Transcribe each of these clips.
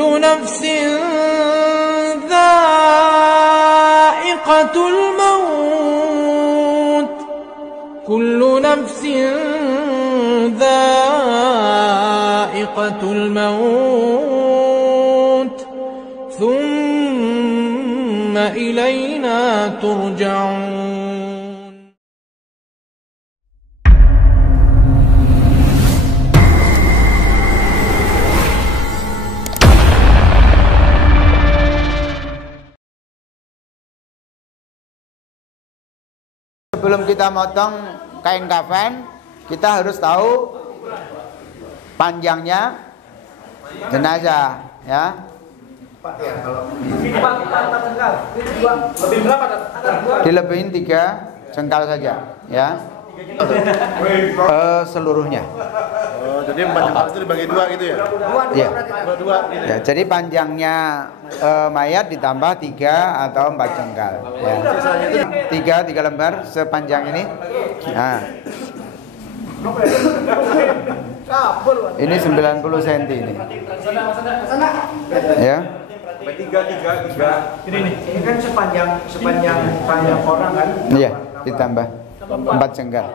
كل نفس ذائقة الموت كل نفس ذائقة الموت ثم إلينا ترجعون. Sebelum kita motong kain kafan, kita harus tahu panjangnya jenazah, ya. Dilebihin 3 jengkal saja, ya. Seluruhnya. Oh, jadi 4 jengkal itu dibagi 2 gitu ya? Iya. Dua. Ya, jadi panjangnya mayat ditambah 3 atau 4 jengkal. Ya. 3 lembar sepanjang ini. Nah. Ini 90 cm ini. Ya. Tiga. Ini kan sepanjang orang kan? Iya, ditambah 4 jengkal.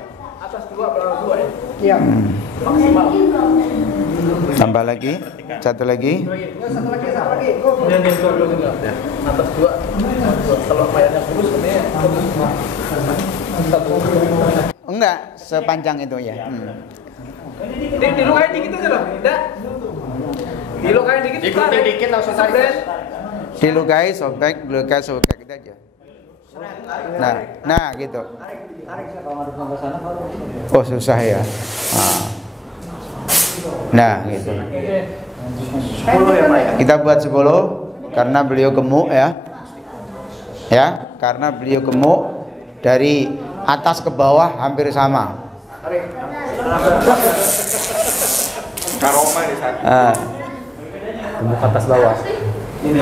Atas 2 bawah 2 ya? Iya. Maksimal. Tambah lagi, satu lagi. Satu lagi. Atas 2. Kalau mayatnya kurus sebenarnya Enggak, sepanjang itu ya. Dilukain dikit aja loh, enggak? Dilukain dikit. Ikutin dikit langsung tarik. Dilukai, sobek gitu aja. Nah gitu. Oh susah ya. Nah gitu. 10 ya Pak ya? Kita buat 10 karena beliau gemuk ya. Ya, karena beliau gemuk dari atas ke bawah hampir sama. Karoma di sana. Gemuk atas bawah. Ini.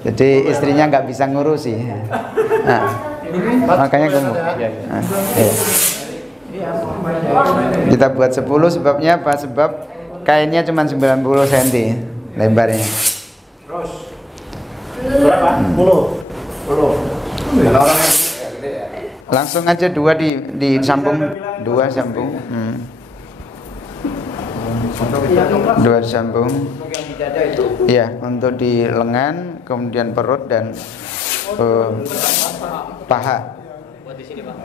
Jadi istrinya nggak bisa ngurusi. Nah, makanya gemuk. Iya. Kita buat 10 sebabnya apa? Sebab kainnya cuma 90 cm lebarnya. Terus berapa? 10. Langsung aja 2 disambung, 2 sambung. 2 disambung. Iya, untuk di lengan, kemudian perut dan paha. Buat di sini, Pak.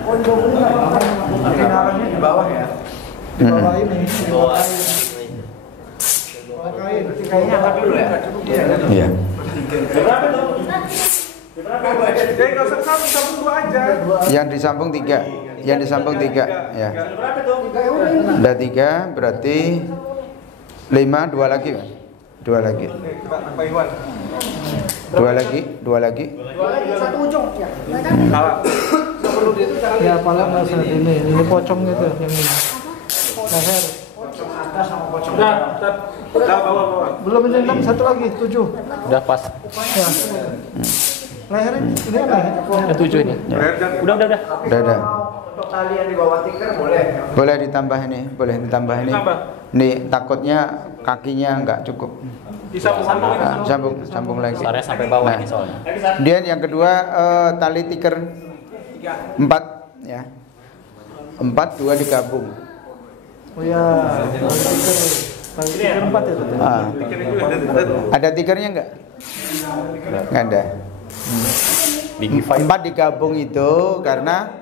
Mungkin arahnya di bawah ya. Di bawah ini. Di bawah kain. Kayaknya angkat dulu ya. Iya. Berapa tuh? Jadi kalau sambung 2 aja. Yang disambung 3. Yang disambung 3 ya. Berapa tuh? Udah 3 berarti 5, 2 lagi kan? 2 lagi. 2 lagi. 1 ujung ya. Ya pala nggak saat ini pocong gitu yang ini leher Atas sama pocong. Bawah. belum ini 6 satu lagi 7 Udah pas. ya leher ini apa ya? Udah 7 ini. Udah. Udah. Untuk tali yang di bawah tikar boleh. Boleh ditambah ini. Nih takutnya kakinya nggak cukup. Sambung lagi. Besarnya sampai bawah Nah. ini soalnya. Kemudian yang kedua tali tikar 4 ya. 4 2 digabung. Oh ya tali tikar 4 ya tadi. Ada tikernya nggak? Nggak ada. 4 digabung itu karena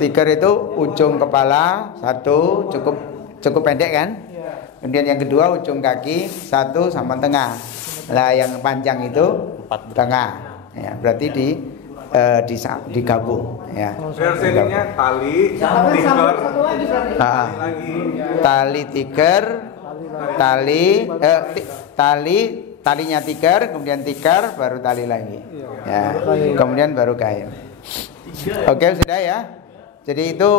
tiker itu ujung kepala 1 cukup pendek kan? Kemudian yang kedua ujung kaki 1 sama tengah. Lah yang panjang itu 4 tengah. Ya, berarti digabung ya. Versinya tali, tikar, Tali tikar, talinya tikar, kemudian tikar baru tali lagi. Ya, kemudian baru kain. Oke, sudah ya. Jadi itu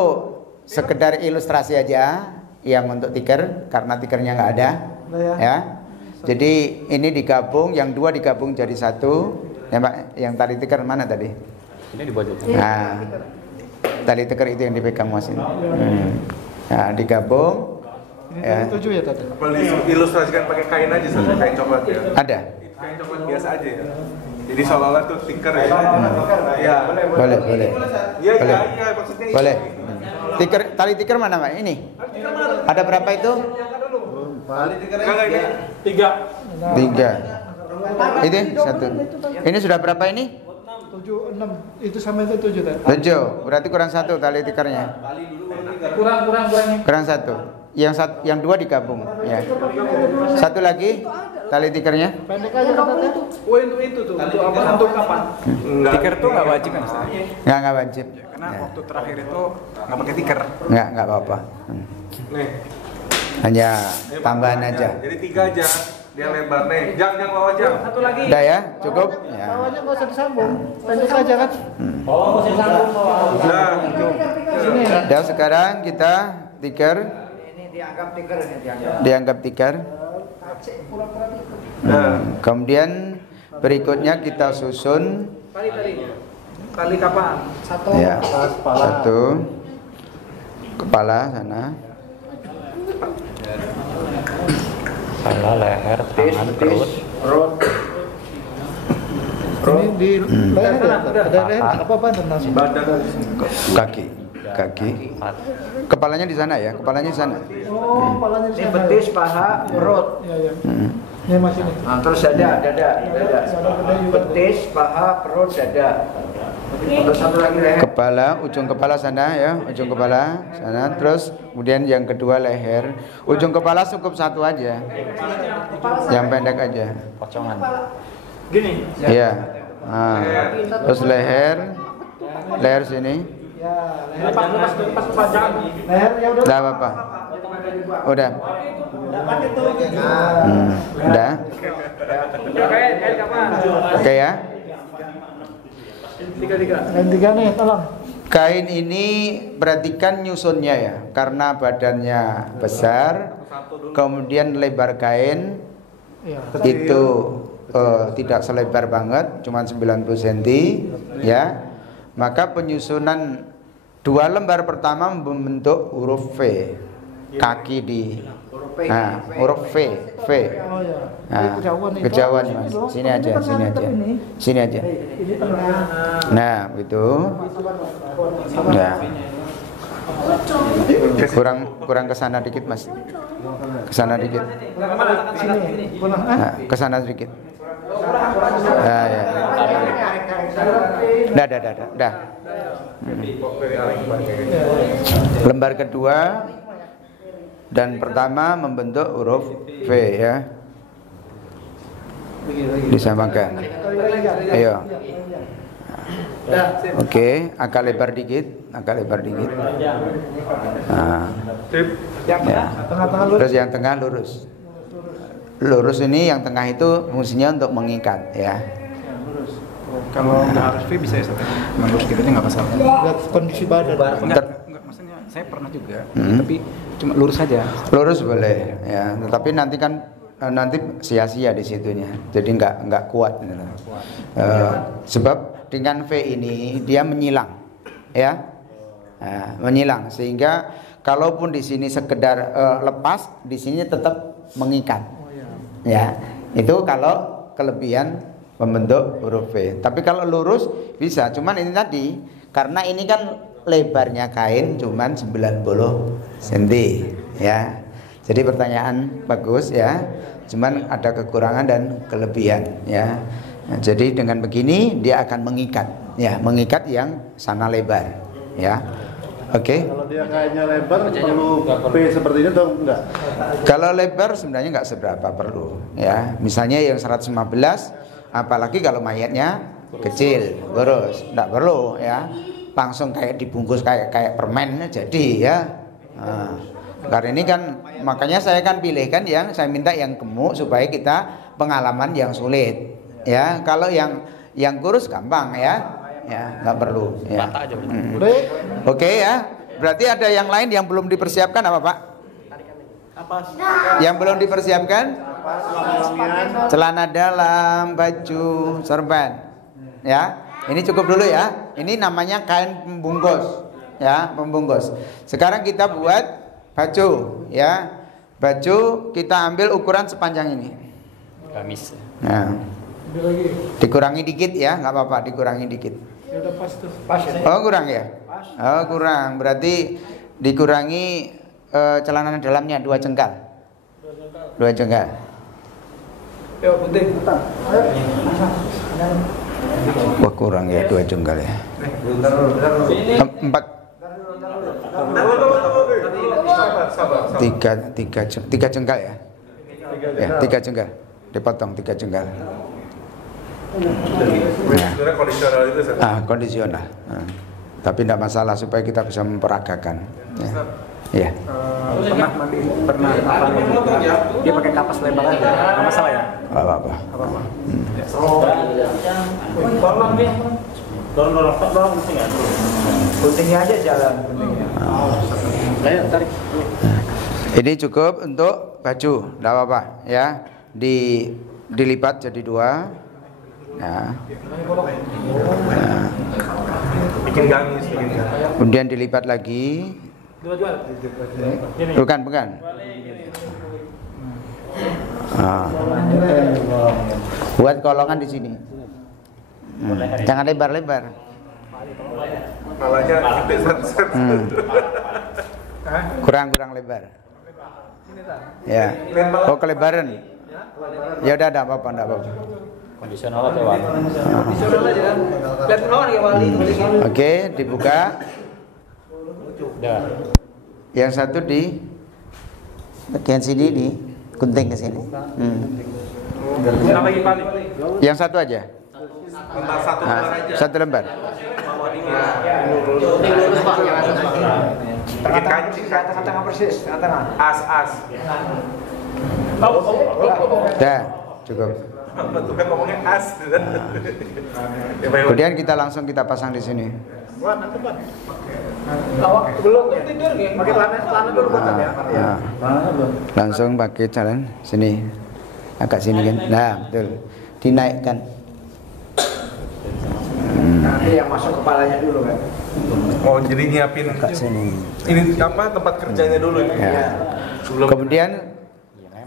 sekedar ilustrasi aja yang untuk tikar karena tikernya nggak ada. Ya. Jadi ini digabung, yang 2 digabung jadi 1. Ya, Pak, yang tali tikar mana tadi? Ini di bawah. Nah, tali tikar itu yang dipegang Mas ini. Nah, digabung Ini ya. dari 7 ya tadi. Ilustrasikan pakai kain aja, Ustaz, kain coklat ya. Ada. Kain coklat biasa aja ya. Jadi seolah-olah tuh stiker ya. Iya. Boleh. Iya, Boleh. iya, maksudnya itu. Boleh. Tali tikar mana, Pak? Ini. Ada berapa itu? Enggak ini. 3. Itu 1. Ini sudah berapa ini? 7, 6. Itu sama itu 7 tadi. 7. Berarti kurang 1 tali tikarnya. Kurang 1. Yang 2 digabung, ya. 1 lagi tali tikarnya. Pendek aja katanya. Oh itu tuh. Untuk apa? Untuk kapan? Tiker tuh nggak wajib kan Ustaz? Nggak wajib. Karena Ya. waktu terakhir itu nggak pakai tiker. Nggak apa-apa. Nih. Hanya tambahan aja. Jadi 3 aja. Dia lebar nih. Jangan bawa jam. Satu lagi. Udah ya, cukup. Ya. Bawahnya nggak usah disambung. Pendek aja kan. Udah. Sini ya. Dan sekarang kita tikar. Dianggap tikar. Kemudian berikutnya kita susun. Tali kapan? Ya. 1. Kepala sana. Kepala, leher, tangan, perut. Ini di leher ya. Ada leher apa langsung. Kaki. Kepalanya di sana ya, kepalanya di sana. Oh, kepalanya di Ini sana. betis, paha, perut. Iya. Ini masih ini. Nah, terus dada. Betis, paha, perut, dada. Terus satu lagi leher. Kepala, ujung kepala sana ya, ujung kepala sana. Terus kemudian yang kedua leher. Ujung kepala cukup 1 aja. Yang pendek aja. Pocongan. Gini. Iya. Nah, terus leher sini. Ya, Pas panjang. leher ya udah. Udah apa? Udah. Udah. Kayak kapan? Oke ya. Tiga. Lain 3 nih, tolong. Kain ini perhatikan nyusunnya ya, karena badannya besar, kemudian lebar kain Iya. itu tidak selebar banget, cuma 90 cm ya. Maka penyusunan 2 lembar pertama membentuk huruf V, kaki di huruf V. Oh ya. Nah, Kejauhan itu. kejauhan Mas. Sini aja. Sini aja. Ini tengah. Nah, begitu. Ya. Kurang ke sana dikit, Mas. Ke sana dikit. Sini. Pulang. Nah, ke sana sedikit. Nah, ya. Dah. Lembar kedua dan pertama membentuk huruf V ya. Disamakan. Ayo. Oke, agak lebar dikit. Nah. Ya. Terus yang tengah lurus. Lurus ini yang tengah itu fungsinya untuk mengikat ya. Kalau nggak harus V bisa ya Ustaz? Menurut kita nggak masalah. Lihat kondisi badan. Enggak, maksudnya saya pernah juga, tapi cuma lurus saja. Lurus boleh ya, tetapi nanti kan nanti sia-sia di situnya. Jadi nggak kuat gitu. Sebab dengan V ini dia menyilang ya. Menyilang sehingga kalaupun di sini sekedar lepas, di sini tetap mengikat. Ya. Itu kalau kelebihan membentuk huruf V. Tapi kalau lurus bisa, cuman ini tadi karena ini kan lebarnya kain cuman 90 cm ya. Jadi pertanyaan bagus ya. Cuman ada kekurangan dan kelebihan ya. Nah, jadi dengan begini dia akan mengikat ya, mengikat yang sana lebar ya. Oke. Kalau dia kainnya lebar perlu P seperti ini atau enggak? Kalau lebar sebenarnya nggak seberapa perlu ya. Misalnya yang 115, apalagi kalau mayatnya kecil, lurus, nggak perlu ya. Langsung kayak dibungkus kayak permen jadi ya. Nah, karena ini kan makanya saya kan pilihkan yang saya minta yang gemuk supaya kita pengalaman yang sulit ya. Kalau yang kurus gampang ya. Ya, nggak perlu ya. Oke ya. Berarti ada yang lain yang belum dipersiapkan apa Pak? Yang belum dipersiapkan? Celana dalam, baju, sorban. Ya, ini cukup dulu ya. Ini namanya kain pembungkus. Ya, pembungkus. Sekarang kita buat baju. Ya, Baju kita ambil ukuran sepanjang ini. Gamis. Nah, dikurangi dikit ya, nggak apa-apa, dikurangi dikit. Ya udah pas tuh. Pas ya. Oh kurang ya? Oh kurang, berarti dikurangi celana dalamnya 2 jengkal. 2 jengkal. Yo, penting. Wah kurang ya 2 jengkal ya. 4. Tiga jengkal ya? Ya 3 jengkal. Dipotong 3 jengkal. Sebenarnya kondisional itu Kondisional. Tapi tidak masalah supaya kita bisa memperagakan. Ya. Pernah apa juga dia pakai kapas lebar aja, nggak masalah ya? Nggak apa-apa. Tolong guntingnya aja jalan. Ayo tarik. Ini cukup untuk baju, tidak apa-apa ya. Dilipat jadi 2. Nah. bikin gamis. Kemudian dilipat lagi. Bukan. Buat kolongan di sini. Jangan lebar-lebar. Malahnya Kurang lebar. Ya. Oh kelebaran. Ya udah, enggak apa-apa. Kondisional atau wali? Kondisional aja kan. Lihat lawan ya wali. Oke, dibuka. Udah. Yang satu di bagian sini, di gunting ke sini. lagi paling. Yang satu aja. Satu lembar. Bikin kancing, Tengah-tengah persis, tengah-tengah. as. Dah, cukup. Tuh kan ngomongnya as. Kemudian kita langsung pasang di sini. Belum tidur ya. Pakai celana dulu bukan ya? Langsung pakai jalan sini, agak sini kan. Nah, betul. Dinaikkan. Nanti yang masuk kepalanya dulu kan. Oh, jadi nyiapin Agak sini. ini apa tempat kerjanya dulu ini. Ya. Kemudian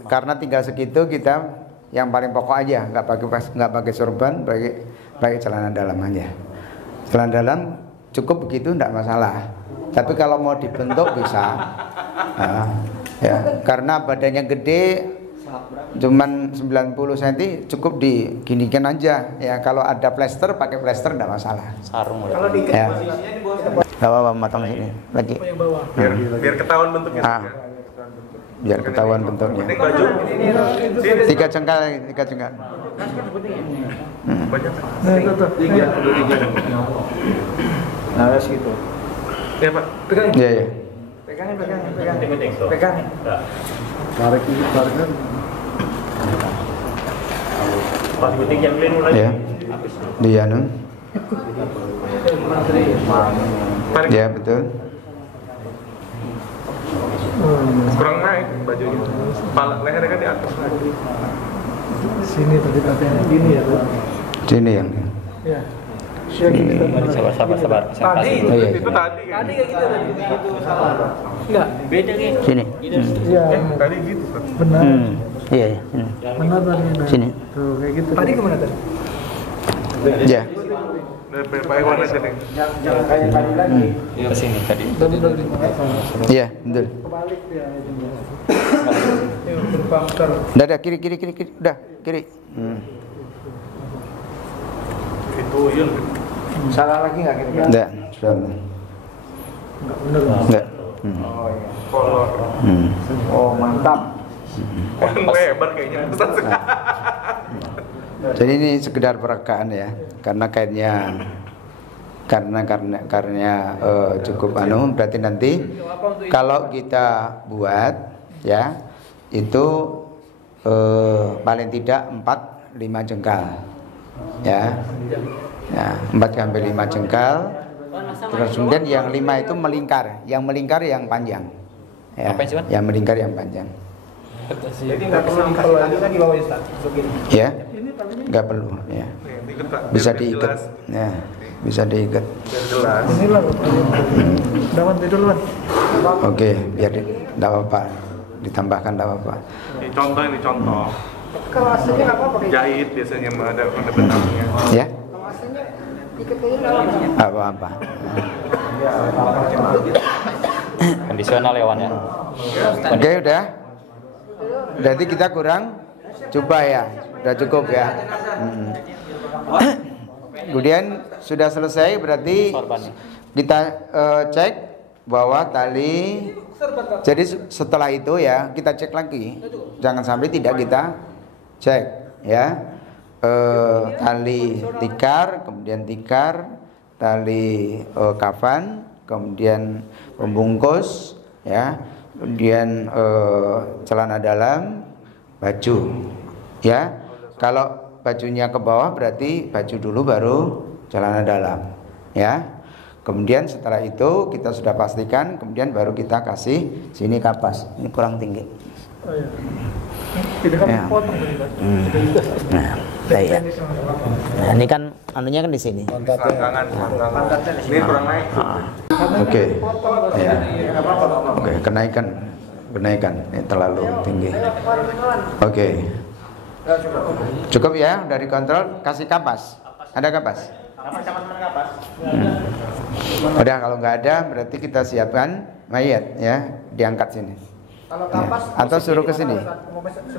karena tinggal segitu kita yang paling pokok aja, nggak pakai sorban, pakai celana dalam aja. Celana dalam cukup begitu, nggak masalah. Tapi kalau mau dibentuk bisa, ya karena badannya gede, cuman 90 cm cukup diginikan aja. Ya kalau ada plester pakai plester nggak masalah. Sarung udah. Kalau dikit Ya. posisinya di bawah Gak apa-apa, matang sini lagi. yang bawah. Biar ketahuan bentuknya. Biar ketahuan bentuknya. Ini baju. Sini. 3 jengkal. Banyak. Nah, itu tuh. Nah, segitu. Ya, Pak. Pegang. Iya. Pegangin. Pegangin. Tarik kan. Pas gunting yang clean mulai. Ya. Dia Tarik. Ya betul. Kurang naik bajunya. Kepala lehernya kan di atas. Sini tadi katanya gini ya, Pak. Sini yang. Ya. Siap kita. Sabar. Tadi Oh, iya. Itu tadi kan. Tadi kayak gitu tadi. Gitu salah. Enggak. Beda gitu. Sini. Iya, Tadi gitu. Pak. benar. Iya. Benar tadi. Nah. Sini. Tuh kayak gitu. Tadi kemana tadi? Ya. Pak Iwan aja nih. Jangan kayak tadi lagi. Ke sini tadi. Tadi di mana? Iya, betul. Kebalik dia itu. Ya, berbangker. Udah, kiri. Udah, kiri. Itu yun. Salah lagi nggak kira-kira? Udah, sudah. Enggak benar. Udah. Oh iya. Kolor. Oh mantap. Lebar kayaknya. Jadi ini sekedar peragaan ya, karena kainnya karena cukup berarti nanti kalau kita buat ya itu paling tidak 4-5 jengkal ya 4-5 jengkal, terus kemudian yang 5 itu melingkar yang panjang ya, yang melingkar yang panjang. Jadi nggak perlu dikasih lagi bawah Ustaz. Begini. Ya, nggak perlu ya. Bisa diikat, ya, bisa diikat. Jelas. Inilah. Dawan tidur lah. Oke, biar tidak apa-apa. ditambahkan tak apa-apa. Ini contoh. Kalau aslinya nggak apa-apa. Jahit biasanya ada benangnya. Ya? Kalau aslinya ikatnya nggak apa-apa. Apa-apa. Kondisional ya Wan ya. Oke, udah. Berarti kita kurang coba ya. Udah cukup ya. Kemudian sudah selesai berarti kita cek bahwa tali. Jadi setelah itu ya kita cek lagi. Jangan sampai tidak kita cek ya. Tali tikar, kemudian tikar, tali kafan, kemudian pembungkus ya, kemudian celana dalam, baju ya. Kalau bajunya ke bawah berarti baju dulu baru celana dalam ya. Kemudian setelah itu kita sudah pastikan, kemudian baru kita kasih sini kapas. Ini kurang tinggi. Oh iya. Tidak kan Ya. potong tadi, Pak. Nah, ya. Nah, ini kan anunya kan di sini. Selangkangan. Ini kurang naik. Oke. Ya. Oke, kenaikan. Ini terlalu tinggi. Oke. Cukup ya, udah dikontrol, kasih kapas. Ada kapas? Udah, kalau nggak ada berarti kita siapkan mayat ya, diangkat sini. Kalau kapas Ya. Atau suruh ke sini.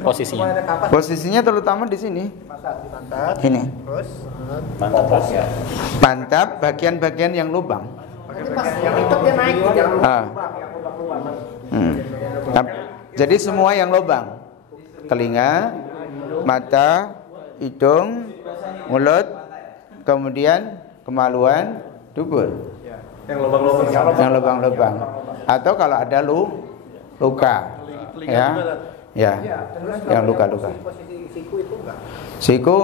Posisinya. Posisinya terutama di sini. Ini. terus Mantap, bagian-bagian yang lubang. yang itu dia naik jangan lupa Ah. Jadi semua yang lubang, telinga, mata, hidung, mulut, kemudian kemaluan, dubur, yang lubang-lubang, atau kalau ada luka, ya, yang luka-luka. posisi siku itu enggak. Siku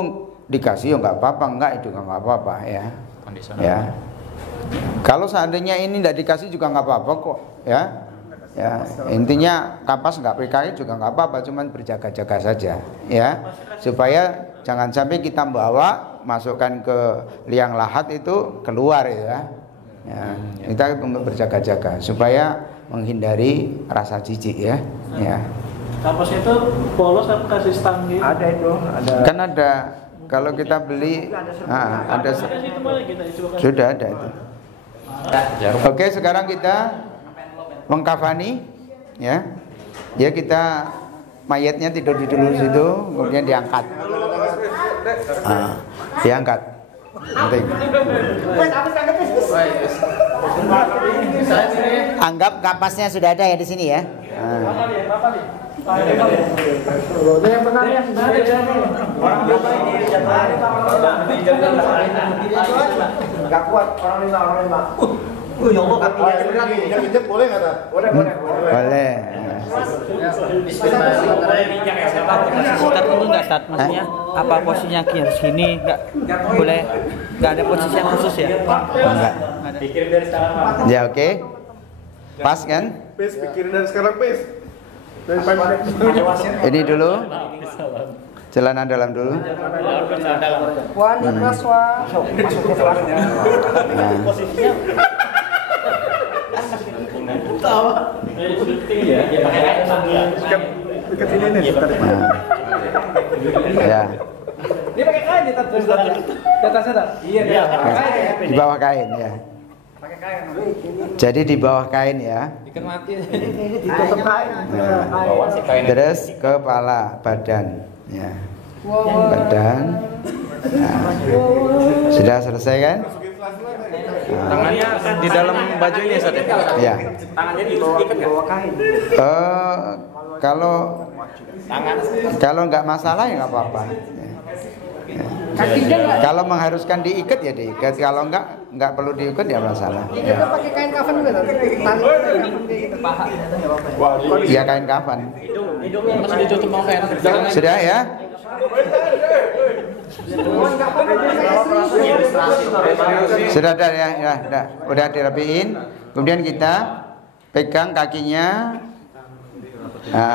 dikasih nggak apa-apa, enggak itu nggak apa-apa ya. Kondisional. Ya. Kalau seandainya ini tidak dikasih juga nggak apa-apa kok, ya. Ya, intinya kapas nggak PKI juga nggak apa-apa, cuman berjaga-jaga saja, ya, supaya jangan sampai kita bawa masukkan ke liang lahat itu keluar ya. Ya, kita berjaga-jaga supaya menghindari rasa jijik ya. Ya. Kapas itu polos apa kasih stang gitu? Ada itu, ada. Kan ada kalau kita beli, ada sudah ada itu. Oke, sekarang kita mengkafani ya. Ya, kita mayatnya tidur di dulu situ, kemudian diangkat. Diangkat. Penting. Anggap kapasnya sudah ada ya di sini ya. Yang benarnya nggak kuat orang lima. Ya Allah kakinya. Yang injek boleh nggak tak? Boleh. Boleh. Start dulu nggak start? Maksudnya apa posisinya harus gini? Nggak boleh, nggak ada posisi yang khusus ya? Enggak. Ya oke. Pas kan? Pes, pikirin dari sekarang, Pes. Ini dulu. Celana dalam dulu. Wah, ini keras wah. Ya. Dia pakai kain di atasnya tak? Iya, dia pakai kain. Di bawah kain ya. Pakai kain. Jadi di bawah kain ya. Ikan mati. Ditutup kain. Terus kepala, badan ya. Badan. Nah. Sudah selesai kan? Tangannya di dalam baju ini, Ustaz. Ya. Tangannya di bawah kain. Kalau nggak masalah ya nggak apa-apa. Ya. Kalau mengharuskan diikat ya diikat. Kalau nggak perlu diikat ya masalah. Kita Ya. pakai kain kafan juga tuh. Tali kafan kayak gitu. Paha. Iya, kain kafan. Hidungnya masih ditutup sama kain. Sudah ya? Sudah ada ya, udah dirapiin. Kemudian kita pegang kakinya,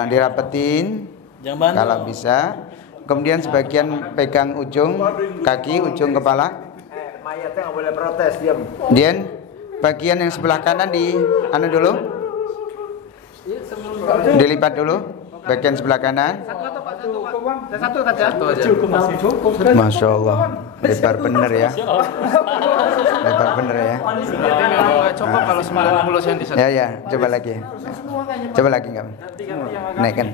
dirapetin kalau bisa. Kemudian sebagian pegang ujung kaki, ujung kepala. Mayatnya nggak boleh protes, diam. Kemudian bagian yang sebelah kanan di anu dulu. Dilipat dulu bagian sebelah kanan. Satu saja. Masya Allah, lebar bener ya. Lebar bener ya. Coba kalau 90 cm. Ya, coba lagi. Coba lagi enggak? Naikkan.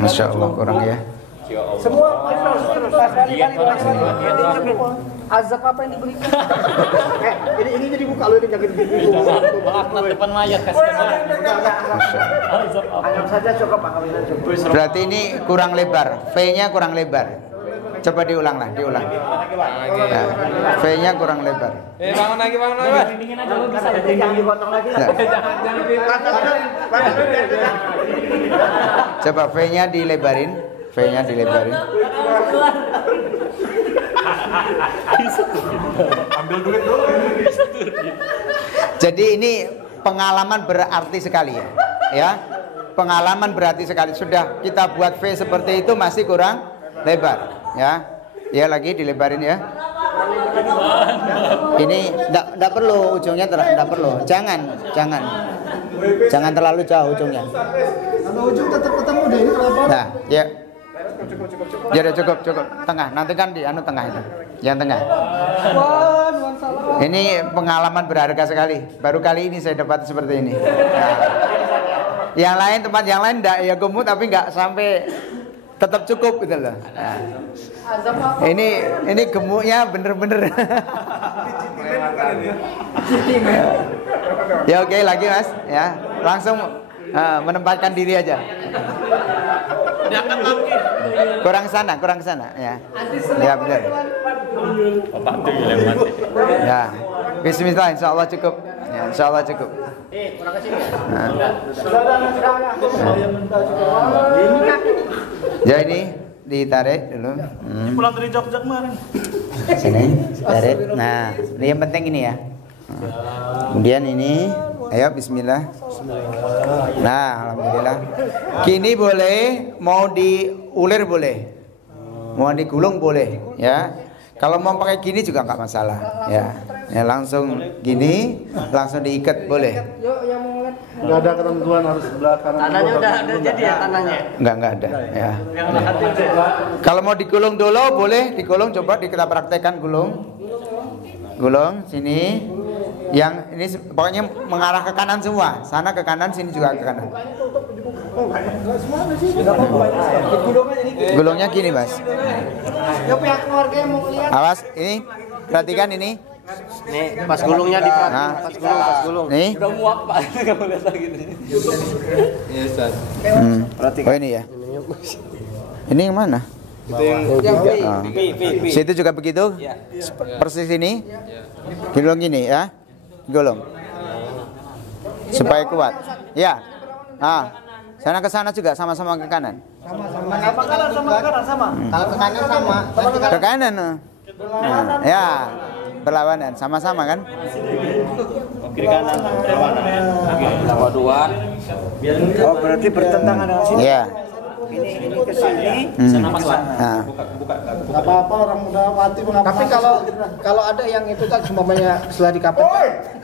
Masya Allah, kurang ya. Semua azab apa yang diberikan? Ini jadi buka lu ini jangan Maaf, depan mayat kasihan. Anggap saja cukup Pak Kawinan cukup. Berarti ini kurang lebar, V-nya kurang lebar. Coba diulang lah, diulang. Ya, V-nya kurang lebar. Bangun lagi. Jangan dipotong lagi lah. Coba V-nya dilebarin, V-nya dilebarin. Ambil duit dulu. Jadi ini pengalaman berarti sekali ya. Ya. Pengalaman berarti sekali. Sudah kita buat V seperti itu masih kurang lebar, ya. Ya lagi dilebarin ya. Ini enggak perlu ujungnya enggak perlu. Jangan terlalu jauh ujungnya. Kalau ujung tetap ketemu deh ini kenapa? Nah, ya. Ya udah cukup. Tengah. Nanti kan di tengah itu. Yang tengah. Ini pengalaman berharga sekali. Baru kali ini saya dapat seperti ini. Nah, yang lain tempat yang lain enggak ya gemuk tapi enggak sampai tetap cukup gitu loh. Nah, ini gemuknya bener-bener. Ya oke lagi Mas ya. Langsung menempatkan diri aja. Kurang sana ya. Ya benar. Bapak tuh yang mati. Ya. Bismillah insyaallah cukup. Ya, insyaallah cukup. Ya ini ditarik dulu. Pulang dari Jogja kemarin. Sini, tarik. Nah, ini yang penting ini ya. Kemudian ini, ayo bismillah. Nah, alhamdulillah. Kini boleh, mau diulir boleh. Mau digulung boleh, ya. Kalau mau pakai gini juga nggak masalah, ya. Ya langsung gini, langsung diikat boleh. Nggak ada ketentuan harus sebelah kanan. Tanahnya udah jadi ya tanahnya. Nggak ada, ya. Kalau mau digulung dulu boleh digulung, coba kita praktekkan gulung. Gulung sini. Yang ini pokoknya mengarah ke kanan semua. Sana ke kanan, sini juga ke kanan. Gulungnya gini, Mas. Awas, ini perhatikan ini. Nih, pas gulungnya di pas gulung. Nih. Udah muak, Pak. Kamu lihat lagi nih. Iya, Ustaz. Oh ini ya. Ini yang mana? Itu yang Situ juga begitu? Persis ini? Gulung gini ya? Gulung. Supaya kuat. Ya. Sana ke sana juga sama-sama ke kanan. Sama-sama. Apa kanan sama kanan sama? Kalau ke kanan sama. Ke kanan. Ya. Berlawanan, sama-sama kan? Kiri kanan berlawanan. Sama dua. Oh, berarti bertentangan dengan sini. Iya. Ini ke sini. Sana Mas. Nah. Nggak apa-apa orang udah mati mengapa? Tapi kalau ada yang itu kan semuanya setelah dikapet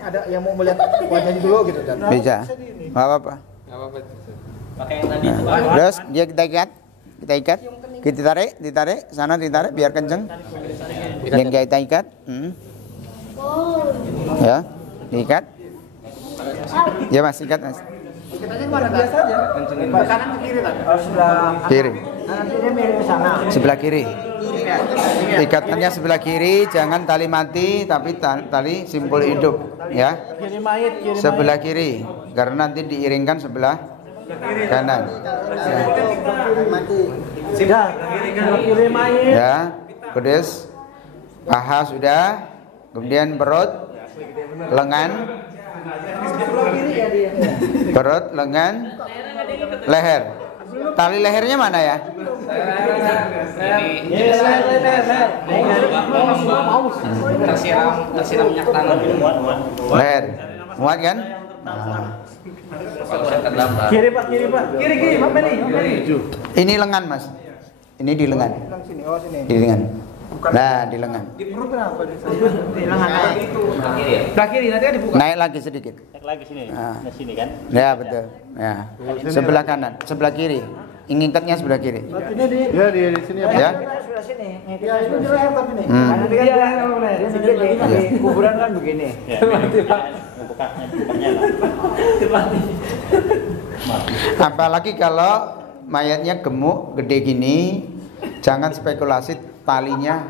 ada yang mau melihat wajahnya dulu gitu kan. Bisa. Enggak apa-apa. Pakai yang tadi itu. Terus dia kita ikat. Kita ditarik, sana ditarik biar kenceng. Dan kita ikat. Ya, diikat. Ya Mas, ikat Mas. Biasa aja. Kanan ke kiri kan? Kiri. Nantinya miring ke sana. Sebelah kiri. Ikatannya sebelah kiri, jangan tali mati tapi tali simpul hidup, ya. Kiri mayit, Sebelah kiri, karena nanti diiringkan sebelah kanan. Ya. Sudah. Kiri mayit. Ya, kudus. Paha sudah, kemudian perut, lengan, leher. Tali lehernya mana ya? Tersiram minyak tangan. Leher, muat kan? Kiri Pak. Kiri. Apa nih? Ini lengan Mas. Ini di lengan. Di lengan. Nah, di lengan. Di perut berapa? Di lengan naik. Sebelah kiri nanti kan dibuka. Naik lagi sedikit. Naik lagi sini. Nah. Nah, sini kan. Ya, betul. Ya. Sebelah kanan, sebelah kiri. Ngikatnya sebelah kiri. Ya di sini apa? Ya. Sebelah sini. Ya, ini jelas tapi nih. Hmm. Karena dia di kuburan kan begini. Ya, bukanya lah. Apalagi kalau mayatnya gemuk, gede gini, jangan spekulasi talinya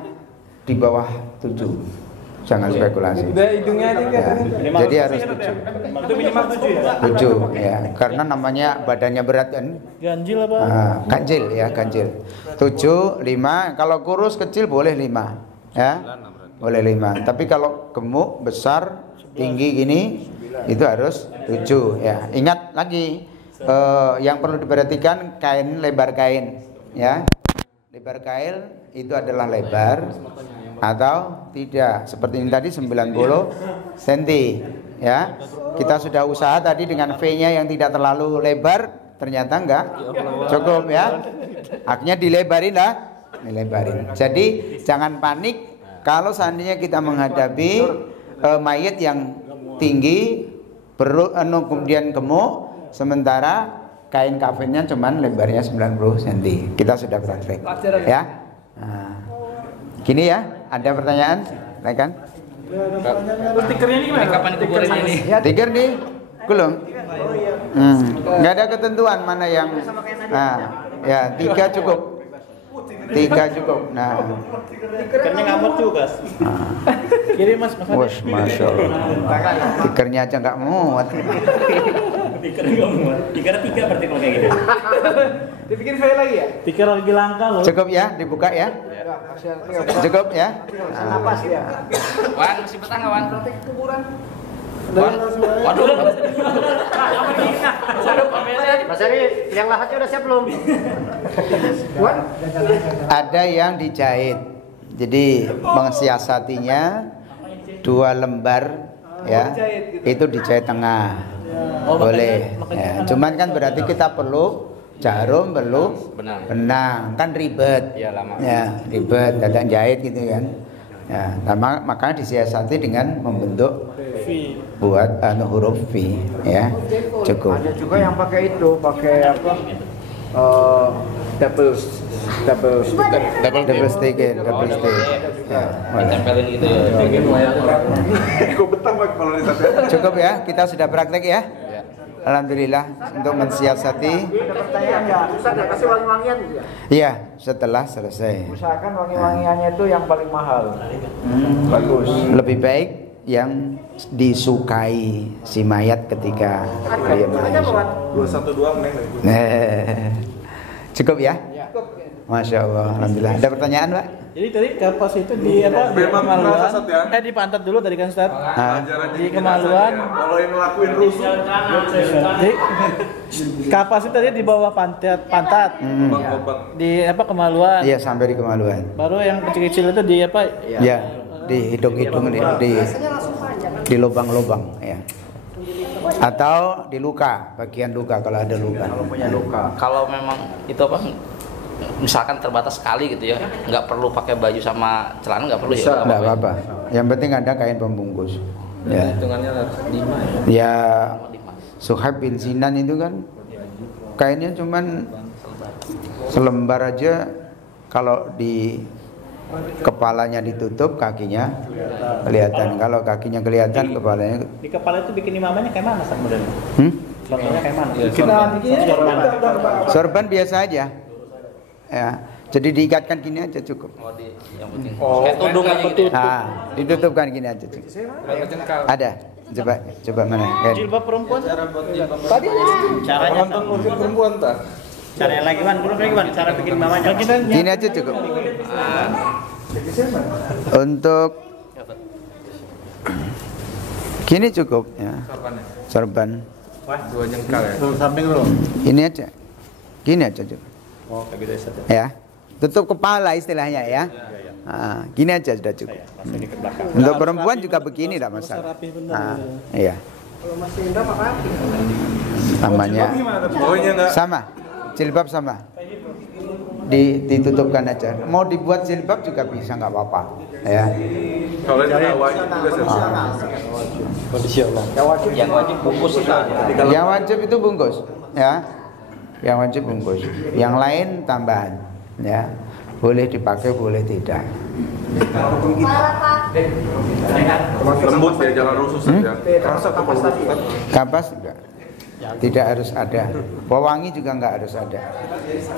di bawah 7. Jangan spekulasi. Udah hidungnya aja kan. Ya. Jadi harus 7. Itu minimal 7 ya. 7 ya, karena namanya badannya berat kan. Ganjil apa? Ganjil ya, ganjil. 7, 5, kalau kurus kecil boleh 5. Ya. Boleh 5. Tapi kalau gemuk, besar, tinggi gini itu harus 7 ya. Ingat lagi yang perlu diperhatikan kain, lebar kain ya. Lebar kain itu adalah lebar atau tidak, seperti ini tadi 90 cm ya. Kita sudah usaha tadi dengan V-nya yang tidak terlalu lebar, ternyata enggak cukup ya. Akhirnya dilebarin lah, dilebarin. Jadi jangan panik kalau seandainya kita menghadapi mayat yang tinggi, perut kemudian gemuk, sementara kain kafinnya cuman lebarnya 90 cm. Kita sudah praktek ya. Nah, gini ya. Ada pertanyaan? Silakan. Stikernya ini gimana? Kapan dikuburinnya ini? Stiker nih belum. Nggak ada ketentuan mana yang. Nah, ya 3 cukup. 3 cukup. Nah. Stikernya ngamuk juga. Kirim mas. Wah, masya Allah. Stikernya aja nggak muat. Stikernya nggak muat. Stikernya 3 berarti kalau kayak gitu. Dibikin V lagi ya? Stiker lagi langka loh. Cukup ya, dibuka ya. Cukup ya. Napas ya. Wan, masih betah nggak Wan? Kuburan. Waduh. Mas Ari, yang lahatnya udah siap belum? Ada yang dijahit. Jadi mensiasatinya 2 lembar ya. Itu dijahit tengah. Boleh. Ya. Cuman kan berarti kita perlu jarum, perlu benang. Kan ribet. Ya, ribet dadak jahit gitu kan. Ya, makanya disiasati dengan membentuk buat huruf V ya. Cukup. Ada juga yang pakai itu, pakai apa? Double sticker. Double stick. Ya. Tempelin gitu ya. Kok betah Pak kalau ditempel? Cukup ya, kita sudah praktek ya. Alhamdulillah untuk mensiasati. Ada pertanyaan ya? Ustaz ya kasih wangi-wangian ya? Iya, setelah selesai. Usahakan wangi-wangiannya itu yang paling mahal. Bagus. Lebih baik yang disukai si mayat ketika dia mati. 212 Neng. Cukup ya? Masya Allah, alhamdulillah. Ada pertanyaan, Pak? Jadi tadi kapas itu di apa? Di Memang kemaluan. merasa, Sat, ya? Di pantat dulu tadi kan Ustaz. Di kemaluan. Kalau yang ngelakuin rusuh, Jadi kapas itu tadi di bawah pantat. Di apa kemaluan. Iya, sampai di kemaluan. Baru yang kecil-kecil itu di apa? Ya, di hidung-hidung di lubang-lubang ya. Atau di luka, bagian luka kalau ada luka. Kalau punya luka. Kalau memang itu apa? Misalkan terbatas sekali gitu ya, nggak perlu pakai baju sama celana, nggak perlu ya? Nggak apa-apa. Yang penting ada kain pembungkus. Ya. Hitungannya harus 5 ya. Ya, Suhaib bin Sinan itu kan kainnya cuman selembar aja, kalau di kepalanya ditutup, kakinya kelihatan. Kalau kakinya kelihatan, kepalanya. Di kepala itu bikin imamanya kayak mana Ustaz modelnya? Contohnya kayak mana? Sorban biasa aja. Ya, jadi diikatkan gini aja cukup. Kayak tudung aja gitu. Nah, ditutupkan gini aja cukup. Ada. Coba mana? Jilbab perempuan. Tadi Caranya nonton musik perempuan tak? caranya lagi Wan, belum lagi Wan, cara bikin mamanya. Gini aja cukup. Untuk gini cukup ya. Sorban. Wah, 2 jengkal ya. Samping dulu. Ini aja. Gini aja cukup. Oh, kayak gitu Ustaz. Ya. Tutup kepala istilahnya ya. Nah, gini aja sudah cukup. Langsung ke belakang. Untuk perempuan juga begini tidak masalah. Nah, iya. kalau Mas Indra maka Namanya Bawahnya enggak. sama. Jilbab sama. ditutupkan aja. Mau dibuat jilbab juga bisa, nggak apa-apa. Ya. Kalau tidak wajib juga Kondisional. Yang wajib bungkus itu. Yang wajib itu bungkus, ya. Yang wajib bungkus. Yang lain tambahan, ya. Boleh dipakai, boleh tidak. lembut ya, jangan rusuh saja. Kapas enggak. Tidak harus ada. Pewangi juga enggak harus ada.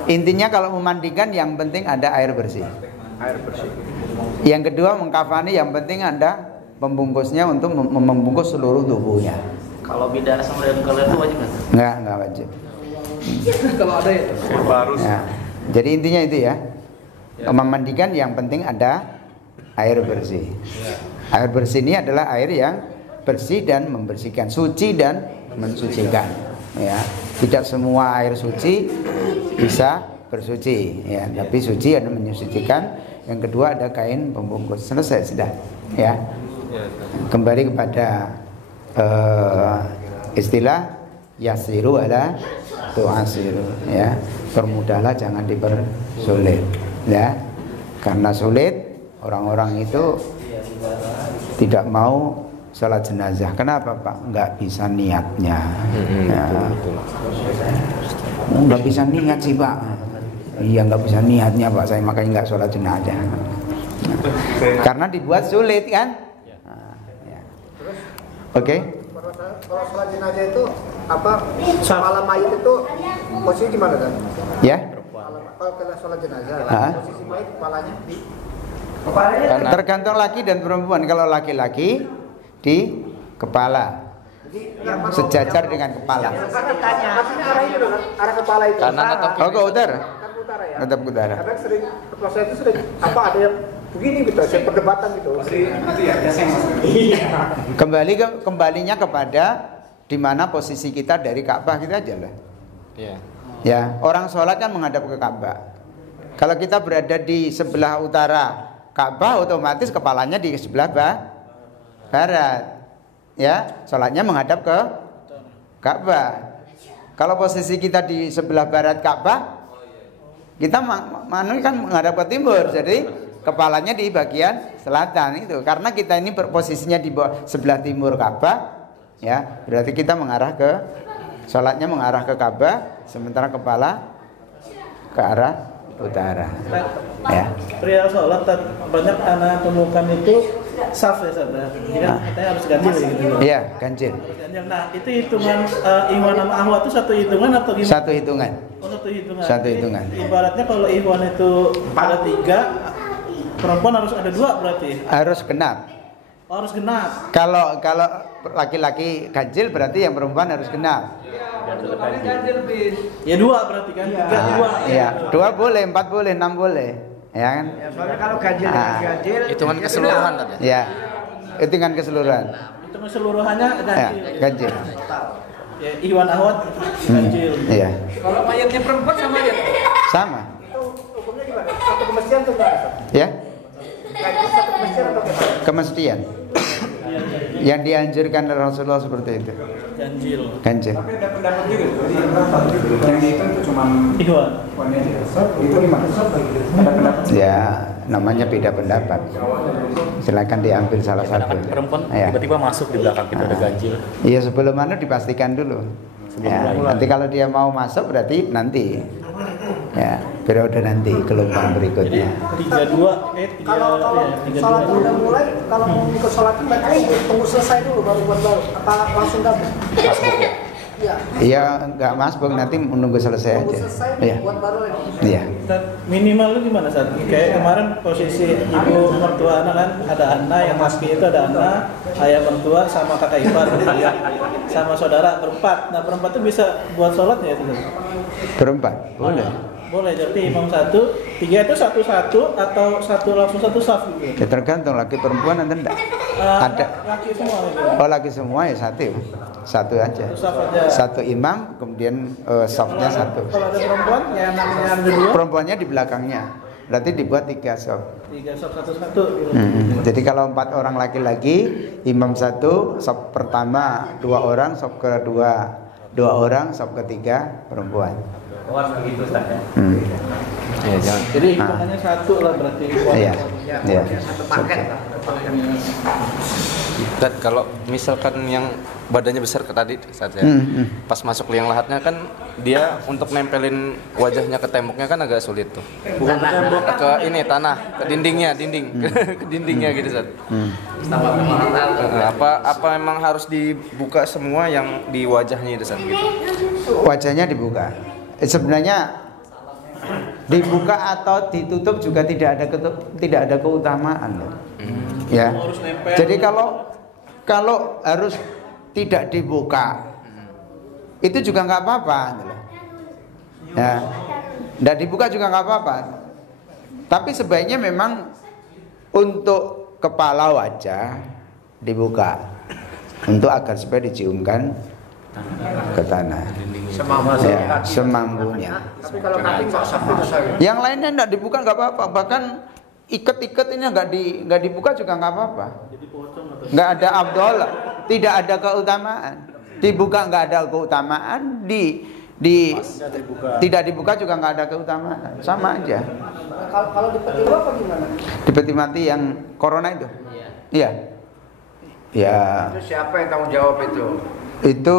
Intinya kalau memandikan yang penting ada air bersih. Yang kedua mengkafani yang penting ada pembungkusnya untuk membungkus seluruh tubuhnya. Kalau bidara sama dengan kalian itu wajib nggak? Enggak wajib. Kalau ada ya. Harus. Ya. Jadi intinya itu ya. Memandikan yang penting ada air bersih. Air bersih ini adalah air yang bersih dan membersihkan, suci dan mensucikan. Ya, tidak semua air suci bisa bersuci. Ya, tapi suci dan menyucikan. Yang kedua ada kain pembungkus. Selesai sudah. Ya. Kembali kepada istilah yasiru ala tu'asiru. Ya, permudahlah jangan dipersulit. Ya, karena sulit orang-orang itu tidak mau sholat jenazah. Kenapa Pak? Nggak bisa niatnya. Ya. Nggak bisa niat sih Pak. Iya nggak bisa niatnya Pak. Saya makanya nggak sholat jenazah. Karena dibuat sulit kan? Ya. Oke. Kalau sholat jenazah itu apa? Kepala mayit itu posisi di mana kan? Ya. Kalau kena sholat jenazah, posisi mayit kepalanya di tergantung laki dan perempuan. Kalau laki-laki di kepala, sejajar dengan kepala. arah kepala itu. Kanan atau kiri? Oh ke utara? Kan utara ya. Tetap utara. Kadang sering proses itu sering apa ada yang begini gitu, saya perdebatan gitu. Kembalinya kepada di mana posisi kita dari Ka'bah kita aja lah. Iya. Ya, orang sholat kan menghadap ke Ka'bah. Kalau kita berada di sebelah utara Ka'bah, otomatis kepalanya di sebelah barat. Ya, sholatnya menghadap ke Ka'bah. Kalau posisi kita di sebelah barat Ka'bah, kita kan menghadap ke timur. Jadi kepalanya di bagian selatan itu. Karena kita ini posisinya di sebelah timur Ka'bah, ya, berarti kita mengarah ke sholatnya mengarah ke Ka'bah, sementara kepala ke arah utara. Ya. Pria sholat banyak anak temukan itu saf ya saudara. Jadi kan katanya harus ganjil gitu. Iya, ganjil. Nah, itu hitungan ihwan sama ahwat itu satu hitungan atau gimana? Satu hitungan. Oh, satu hitungan. Satu hitungan. Ibaratnya kalau ihwan itu ada 3, perempuan harus ada 2 berarti. Harus genap. Oh, harus genap. Kalau laki-laki ganjil berarti yang perempuan harus genap. Ya 2 berarti kan? 3 2. Iya, 2 boleh, 4 boleh, 6 boleh. Ya kan? Ya, soalnya kalau ganjil dengan ganjil Hitungan keseluruhan tadi. Ya. Hitungan keseluruhan. Itu keseluruhannya Ya, ganjil. ganjil. Ya, ihwan ahwat ganjil. Iya. Kalau mayatnya perempuan sama aja. Sama. Itu hukumnya gimana? Satu kemestian tuh enggak? Ya. Ganjil satu kemestian atau gimana? Kemestian. Yang dianjurkan oleh Rasulullah seperti itu. Ganjil. Ganjil. Tapi ada pendapat juga tuh. Yang dihitung itu cuma Ihwan. itu gimana? Ada pendapat. Ya, namanya beda pendapat. Silakan diambil salah satu. Perempuan Ya. tiba-tiba masuk di belakang kita ada ganjil. Iya, sebelum dipastikan dulu. Ya, nanti kalau dia mau masuk berarti nanti. Ya, periode nanti gelombang berikutnya. 32 Kalau sholat udah mulai, kalau mau ikut sholat itu berarti tunggu selesai dulu baru buat baru. Apa langsung gabung? Iya. Iya, enggak masuk nanti menunggu selesai Tunggu aja. selesai Iya. buat baru lagi. Iya. minimal lu gimana saat kayak kemarin posisi ibu mertua anak kan ada anak yang maski itu ada anak ayah mertua sama kakak ipar gitu ya sama saudara berempat. Nah berempat itu bisa buat sholat ya itu? Berempat boleh. Boleh, jadi imam 1, 3 itu satu-satu atau langsung satu saf gitu? Ya tergantung laki perempuan nanti enggak. Ada. Laki semua gitu. Oh laki semua ya satu aja. Saf aja. Satu imam kemudian safnya satu. Kalau ada perempuan ya namanya ada 2. Perempuannya di belakangnya. Berarti dibuat 3 saf. 3 saf satu-satu gitu. Jadi kalau 4 orang laki-laki, imam 1, saf pertama 2 orang, saf kedua 2 orang, saf ketiga perempuan. begitu Ustaz ya. Iya, jangan. Jadi hitungannya satu lah berarti. Iya. Iya. Satu paket lah. Dan kalau misalkan yang badannya besar ke tadi saat saya pas masuk liang lahatnya kan dia untuk nempelin wajahnya ke temboknya kan agak sulit tuh. Bukan ke tembok, ke ini tanah, ke dindingnya, ke dindingnya gitu Ustaz. Apa memang harus dibuka semua yang di wajahnya itu Ustaz gitu? Wajahnya dibuka. Sebenarnya dibuka atau ditutup juga tidak ada keutamaan loh. Ya. Jadi kalau harus tidak dibuka itu juga nggak apa-apa. Ya. Tidak dibuka juga nggak apa-apa. Tapi sebaiknya memang untuk kepala wajah dibuka untuk agar supaya diciumkan ke tanah. Semampunya. Tapi kalau kaki nggak sampai besar. Yang lainnya tidak dibuka nggak apa-apa. Bahkan ikat-ikat ini nggak dibuka juga nggak apa-apa. Nggak ada afdol, tidak ada keutamaan. Dibuka nggak ada keutamaan, tidak dibuka juga nggak ada keutamaan. Sama aja. Kalau di peti apa gimana? Di peti mati yang corona itu? Iya. Ya. Itu siapa yang tanggung jawab itu? Itu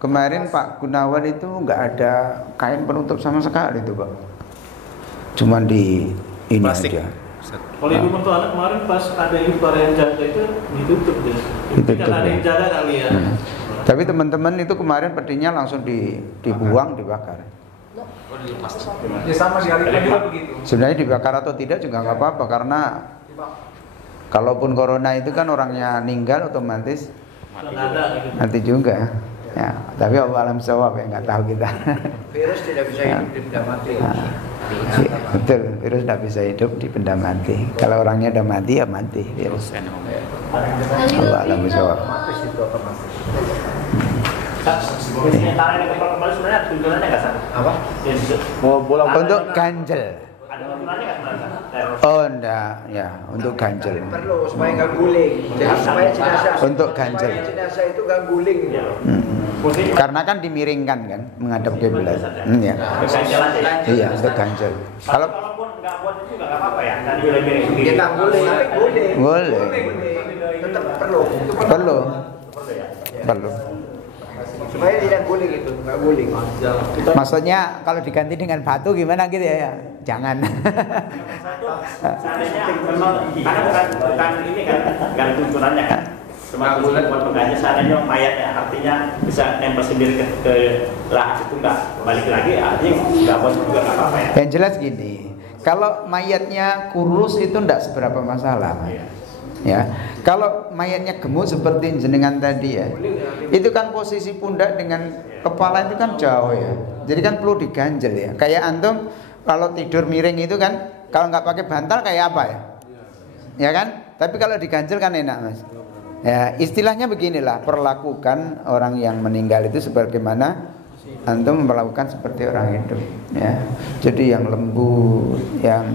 kemarin Pak Gunawan itu nggak ada kain penutup sama sekali itu Pak. Cuman di ini plastik aja. Kalau ibu mertua anak kemarin pas ada ibu yang jaga itu ditutup dia. Kan ada yang jaga kali ya. Tapi teman-teman itu kemarin petinya langsung dibuang, dibakar. Ya sama di Alifan juga begitu. Sebenarnya dibakar atau tidak juga nggak apa-apa karena kalaupun corona itu kan orangnya meninggal otomatis nanti juga. Ya, tapi alam sawab ya nggak tahu kita. Virus tidak bisa hidup di benda mati. Betul, virus tidak bisa hidup di benda mati. Kalau orangnya udah mati ya mati virus. Allah alam sawab. Penyentangan yang kepala sebenarnya tujuannya nggak sama? Apa? Untuk ganjel. Ada tujuannya nggak sebenarnya? Oh enggak, ya untuk ganjel. Perlu supaya nggak guling. Jadi supaya jenazah. Untuk ganjel. Supaya jenazah itu nggak guling. Karena kan dimiringkan kan, menghadap kiblat. Ya. Iya, untuk ganjel. Kalau nggak buat itu nggak apa-apa ya? Tadi boleh miring sendiri. Kita guling, tapi guling. boleh. Tetap perlu. Perlu. Supaya tidak guling itu, nggak guling. Maksudnya kalau diganti dengan batu gimana gitu ya? Jangan. Seandainya memang bukan ini kan, nggak ada tuntunannya kan. Cuma buat pengganti seandainya mayatnya artinya bisa nempel sendiri ke lahat itu nggak balik lagi, artinya nggak buat juga nggak apa-apa ya. Yang jelas gini, kalau mayatnya kurus itu tidak seberapa masalah. Ya, kalau mayatnya gemuk seperti jenengan tadi ya, itu kan posisi pundak dengan kepala itu kan jauh ya. Jadi kan perlu diganjel ya. Kayak antum kalau tidur miring itu kan, kalau nggak pakai bantal kayak apa ya? Ya kan? Tapi kalau diganjel kan enak mas. Ya, istilahnya beginilah, perlakukan orang yang meninggal itu sebagaimana antum memperlakukan seperti orang hidup. Ya, jadi yang lembut, yang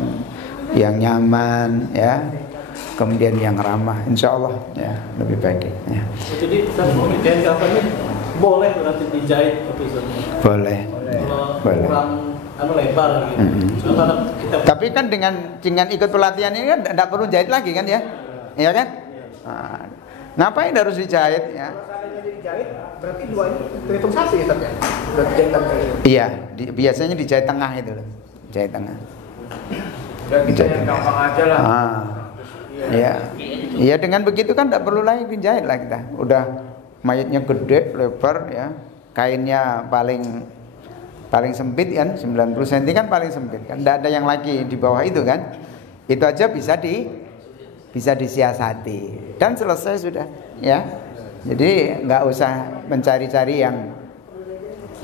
nyaman, ya. Kemudian yang ramah, insya Allah ya lebih baik. Ya. Jadi kain kafannya boleh berarti dijahit gitu. Boleh. Boleh. Kurang lebar gitu. Tapi kan dengan ikut pelatihan ini kan tidak perlu jahit lagi kan ya, iya kan? Nah, ngapain harus dijahit ya? Kalau seandainya dijahit, berarti dua ini terhitung satu ya Ustaz ya? Berarti jahitan kayak gitu. Iya, biasanya dijahit tengah itu loh, jahit tengah. Dan kita yang gampang aja lah. Ya dengan begitu kan tidak perlu lagi dijahit lah kita. Udah mayatnya gede, lebar ya, kainnya paling sempit kan, 90 cm kan paling sempit kan, tidak ada yang lagi di bawah itu kan. Itu aja bisa disiasati dan selesai sudah ya. Jadi nggak usah mencari-cari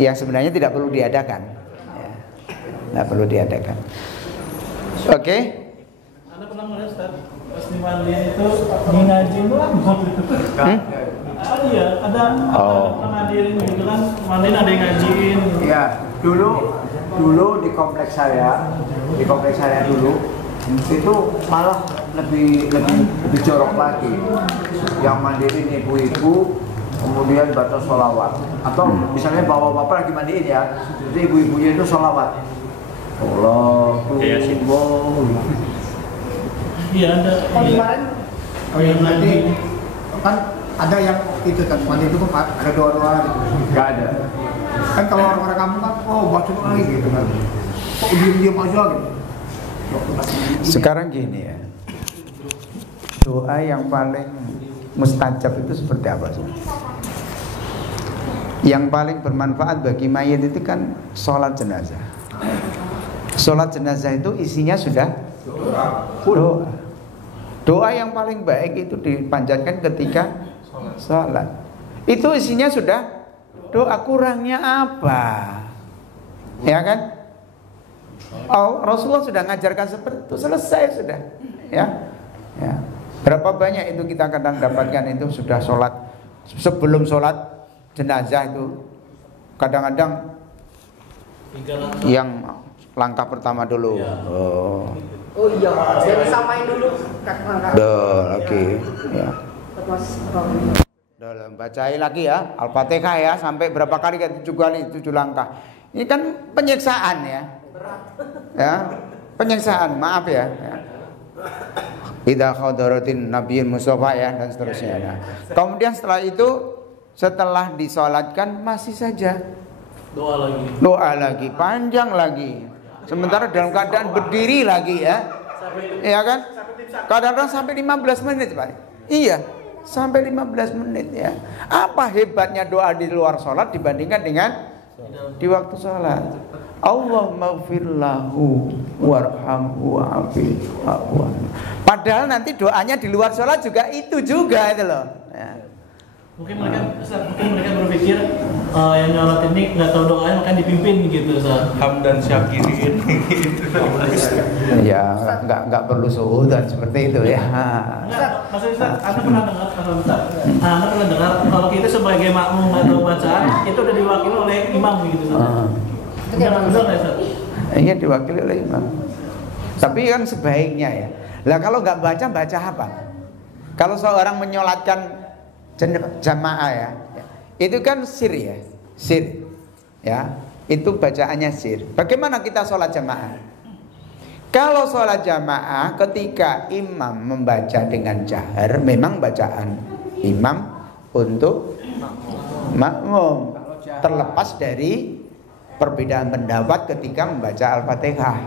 yang sebenarnya tidak perlu diadakan ya. Nggak perlu diadakan. Oke. Anda pernah melihat Ustaz, pas di mandiin itu di ngaji itu iya, ada mandiin gitu kan, mandiin ada yang ngajiin. Ya, dulu di kompleks saya dulu itu malah lebih jorok lagi. Yang mandiin ibu-ibu kemudian baca sholawat, atau misalnya bapak-bapak lagi mandiin ya, jadi ibu-ibunya itu sholawat. Iya ada. Kemarin yang nanti kan ada yang itu kan mandi itu kan ada doa-doa gitu. Nggak ada. Kan kalau orang-orang kampung kan, baca lagi gitu kan. Kok diam-diam aja gitu. Sekarang gini ya, doa yang paling mustajab itu seperti apa sih? Yang paling bermanfaat bagi mayit itu kan sholat jenazah. Sholat jenazah itu isinya sudah doa. Doa yang paling baik itu dipanjatkan ketika sholat. Itu isinya sudah doa, kurangnya apa? Ya kan? Oh, Rasulullah sudah ngajarkan seperti itu, selesai sudah. Ya. Berapa banyak itu kita kadang dapatkan itu sudah sholat, sebelum sholat jenazah itu kadang-kadang yang langkah pertama dulu. Oh iya, jadi samain dulu Oke. Ya. Dalam bacain lagi ya Al-Fatihah ya, sampai berapa kali, 7 kali, 7 langkah. Ini kan penyiksaan ya. Ya, penyiksaan, maaf ya. Idza khadaratin nabiyyin mustafa ya, dan seterusnya ya. Kemudian setelah itu, setelah disolatkan masih saja doa lagi, panjang lagi. Sementara dalam keadaan berdiri lagi ya. Iya kan? Kadang-kadang sampai 15 menit, Pak. Iya, sampai 15 menit ya. Apa hebatnya doa di luar sholat dibandingkan dengan di waktu sholat? Allahumma gfirlahu warhamhu wa'afihu. Padahal nanti doanya di luar sholat juga itu juga itu loh ya. Mungkin mereka berpikir yang nyolat ini nggak tahu doanya, makanya dipimpin gitu, Ustaz. Hamdan syakirin gitu. Ya, nggak perlu suudzon seperti itu ya. Maksudnya Anda pernah dengar kalau kita sebagai makmum atau bacaan itu udah diwakili oleh imam gitu, Ustaz. Benar nggak, Ustaz? Iya, diwakili oleh imam. Tapi kan sebaiknya ya. Lah kalau nggak baca apa? Kalau seorang menyolatkan jamaah ya, itu kan sir ya, sir ya, itu bacaannya sir. Bagaimana kita sholat jamaah? Kalau sholat jamaah ketika imam membaca dengan jahar, memang bacaan imam untuk makmum, terlepas dari perbedaan pendapat ketika membaca Al-Fatihah.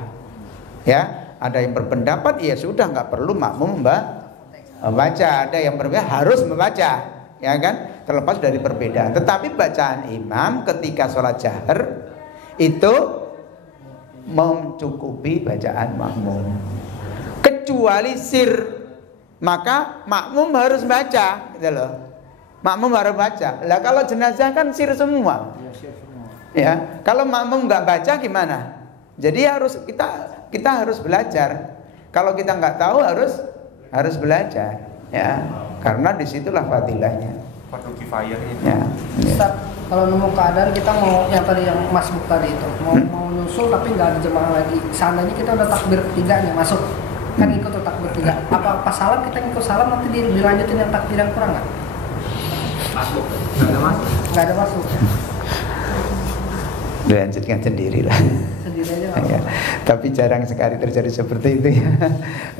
Ya, ada yang berpendapat ya sudah nggak perlu makmum membaca, ada yang berbeda harus membaca. Ya kan, terlepas dari perbedaan. Tetapi bacaan imam ketika sholat jahar itu mencukupi bacaan makmum. Kecuali sir, maka makmum harus baca, gitu loh. Makmum harus baca. Lah kalau jenazah kan sir semua. Ya, kalau makmum nggak baca gimana? Jadi kita harus belajar. Kalau kita nggak tahu harus belajar. Ya, karena disitulah fadilahnya. Fardu kifayah itu. Ya. Ustaz, kalau nemu keadaan kita mau yang tadi yang masbuk tadi itu mau nyusul tapi nggak ada jemaah lagi. Seandainya kita udah takbir ketiga nih masuk, kan ikut tuh takbir ketiga. Apa pas salam kita ikut salam nanti dilanjutin yang takbir yang kurang nggak? Masuk. Nggak ada masuk. Dilanjutkan sendiri lah. Sendiri aja. Ya. Tapi jarang sekali terjadi seperti itu ya.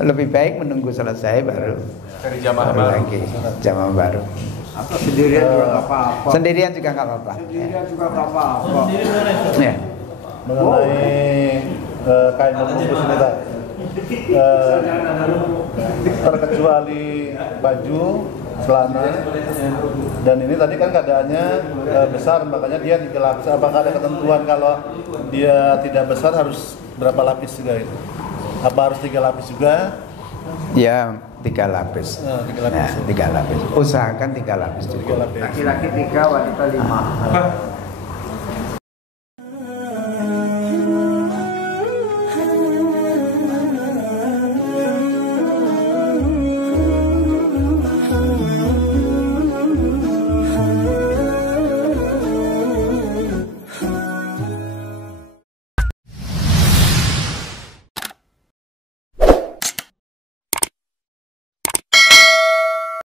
Lebih baik menunggu selesai baru Dari jamaah baru. lagi jamaah baru. Atau sendirian juga nggak apa-apa. Sendirian juga nggak apa-apa. Sendirian juga nggak apa-apa. Ya. Mengenai kain membungkus ini tak, terkecuali baju, celana, dan ini tadi kan keadaannya besar, makanya dia 3 lapis. Apakah ada ketentuan kalau dia tidak besar harus berapa lapis juga itu? Apa harus 3 lapis juga? Ya, 3 lapis. 3 lapis. Ya, 3 lapis. Usahakan 3 lapis juga. Laki-laki 3, wanita 5.